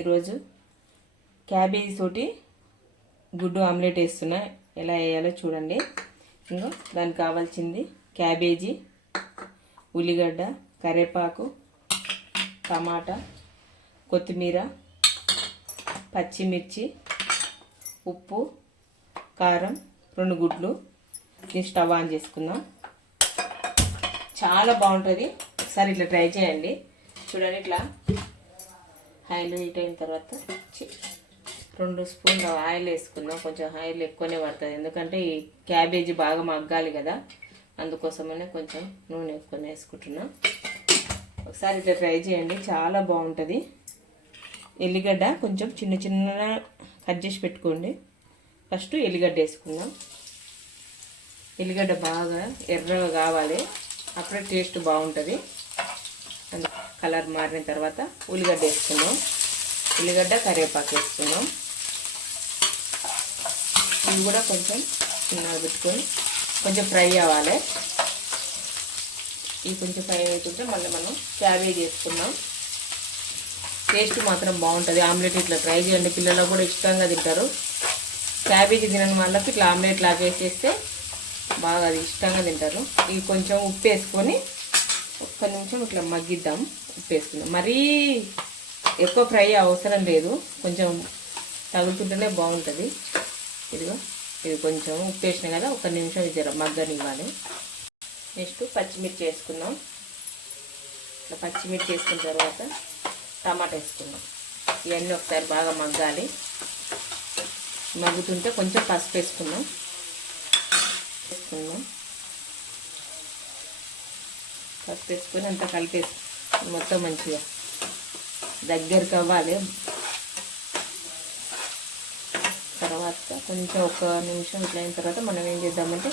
ఈరోజు క్యాబేజీ తోటి గుడ్డు ఆమ్లెట్ వేస్తున్నా. ఎలా వేయాలో చూడండి. ఇంకా దానికి కావాల్సింది క్యాబేజీ, ఉల్లిగడ్డ, కరివేపాకు, టమాటా, కొత్తిమీర, పచ్చిమిర్చి, ఉప్పు, కారం, 2 గుడ్లు. దీన్ని స్టవ్ ఆన్ చేసుకుందాం. చాలా బాగుంటుంది. ఒకసారి ఇట్లా ట్రై చేయండి. చూడండి, ఇట్లా ఆయిల్ హీట్ అయిన తర్వాత 2 స్పూన్ల ఆయిల్ వేసుకుందాం. కొంచెం ఆయిల్ ఎక్కువనే పడుతుంది, ఎందుకంటే ఈ క్యాబేజీ బాగా మగ్గాలి కదా, అందుకోసమనే కొంచెం నూనె ఎక్కువనే వేసుకుంటున్నా. ఒకసారి ఇట్లా ట్రై చేయండి, చాలా బాగుంటుంది. ఎల్లిగడ్డ కొంచెం చిన్న చిన్న కట్ చేసి పెట్టుకోండి. ఫస్ట్ ఎల్లిగడ్డ వేసుకుందాం. ఎల్లిగడ్డ బాగా ఎర్రగా కావాలి, అప్పుడే టేస్ట్ బాగుంటుంది. కలర్ మారిన తర్వాత ఉల్లిగడ్డ వేసుకుందాం. ఉల్లిగడ్డ, కరివేపాకు వేసుకుందాం. ఇవి కూడా కొంచెం చిన్నగా పెట్టుకొని కొంచెం ఫ్రై అవ్వాలి. ఇవి కొంచెం ఫ్రై అవుతుంటే మళ్ళీ మనం క్యాబేజీ వేసుకుందాం. టేస్ట్ మాత్రం బాగుంటుంది. ఆమ్లెట్ ఇట్లా ట్రై చేయండి, పిల్లలు కూడా ఇష్టంగా తింటారు. క్యాబేజీ తినని వాళ్ళకి ఇట్లా ఆమ్లెట్ లాగా వేసేస్తే బాగా అది ఇష్టంగా తింటారు. ఇవి కొంచెం ఉప్పు వేసుకొని ఒక్క నిమిషం ఇట్లా మగ్గిద్దాం. ఉప్పు వేసుకుందాం. మరీ ఎక్కువ ఫ్రై అవసరం లేదు, కొంచెం తగులుతుంటేనే బాగుంటుంది. ఇది కొంచెం ఉప్పు వేసినా కదా, ఒక్క నిమిషం ఇది మగ్గనివ్వాలి. నెక్స్ట్ పచ్చిమిర్చి వేసుకుందాం. ఇట్లా పచ్చిమిర్చి వేసుకున్న తర్వాత టమాటా వేసుకుందాం. ఇవన్నీ ఒకసారి బాగా మగ్గాలి. మగ్గుతుంటే కొంచెం పసుపు వేసుకుందాం. పసుపు వేసుకొని అంతా కలిపేసి మొత్తం మంచిగా దగ్గరికి అవ్వాలి. తర్వాత కొంచెం 1 నిమిషం ఇట్లా అయిన తర్వాత మనం ఏం చేద్దామంటే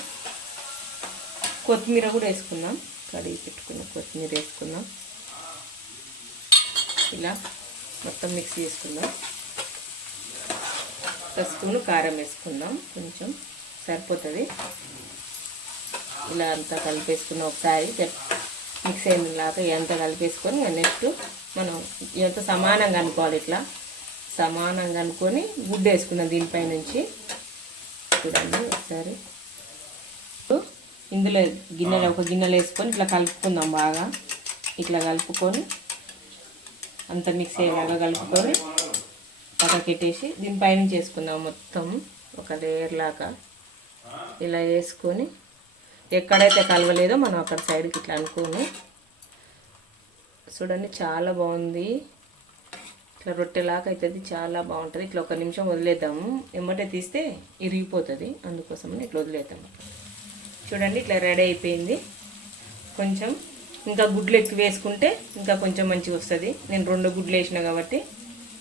కొత్తిమీర కూడా వేసుకుందాం. కడిగి పెట్టుకున్న కొత్తిమీర వేసుకుందాం. ఇలా మొత్తం మిక్స్ చేసుకుందాం. 1 స్పూను కారం వేసుకుందాం, కొంచెం సరిపోతుంది. ఇలా అంతా కలిపేసుకున్న ఒకసారి మిక్స్ అయినలాగా ఇదంతా కలిపేసుకొని నెక్స్ట్ మనం ఇదంతా సమానంగా అనుకోవాలి. ఇట్లా సమానంగా అనుకొని గుడ్డు వేసుకున్నాం దీనిపై నుంచి. చూడండి ఒకసారి ఇందులో ఒక గిన్నెలో వేసుకొని ఇట్లా కలుపుకుందాం. బాగా ఇట్లా కలుపుకొని అంత మిక్స్ అయ్యేలాగా కలుపుకొని పక్కకెట్టేసి దీనిపై నుంచి వేసుకుందాం. మొత్తం ఒక లేయర్ లాగా ఇలా వేసుకొని ఎక్కడైతే కలవలేదో మనం అక్కడ సైడ్కి ఇట్లా అనుకోని చూడండి, చాలా బాగుంది. ఇట్లా రొట్టెలాగా అవుతుంది, చాలా బాగుంటుంది. ఇట్లా 1 నిమిషం వదిలేద్దాము. ఎమ్మటే తీస్తే ఇరిగిపోతుంది, అందుకోసమని ఇట్లా వదిలేద్దాము. చూడండి, ఇట్లా రెడీ అయిపోయింది. కొంచెం ఇంకా గుడ్లు ఎక్కువ వేసుకుంటే ఇంకా కొంచెం మంచిగా వస్తుంది. నేను 2 గుడ్లు వేసిన కాబట్టి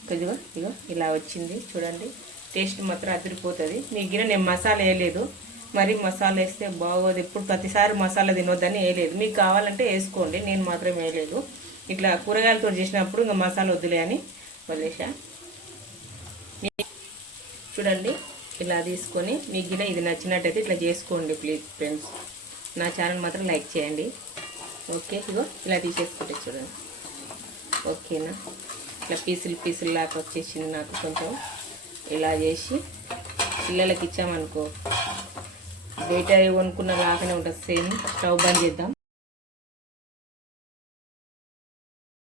కొద్దిగా ఇలా వచ్చింది. చూడండి, టేస్ట్ మాత్రం అదిరిపోతుంది. మీకు నేను మసాలా వేయలేదు, మరి మసాలా వేస్తే బాగోదు. ఎప్పుడు ప్రతిసారి మసాలా తినొద్దని వేయలేదు. మీకు కావాలంటే వేసుకోండి, నేను మాత్రం వేయలేదు. ఇట్లా కూరగాయలతో చేసినప్పుడు ఇంకా మసాలా వద్దులే అని వదిలేసా. చూడండి, ఇలా తీసుకొని మీకు ఇది నచ్చినట్టయితే ఇట్లా చేసుకోండి ప్లీజ్ ఫ్రెండ్స్. నా ఛానల్ మాత్రం లైక్ చేయండి. ఓకే, ఇలా తీసేసుకుంటే చూడండి. ఓకేనా, ఇట్లా పీసులు లాగా వచ్చేసింది. నాకు కొంచెం ఇలా చేసి పిల్లలకి ఇచ్చామనుకో, బయట కొనుక్కున్న లాగానే ఉంటుంది సేమ్. స్టవ్ బంద్ చేద్దాం.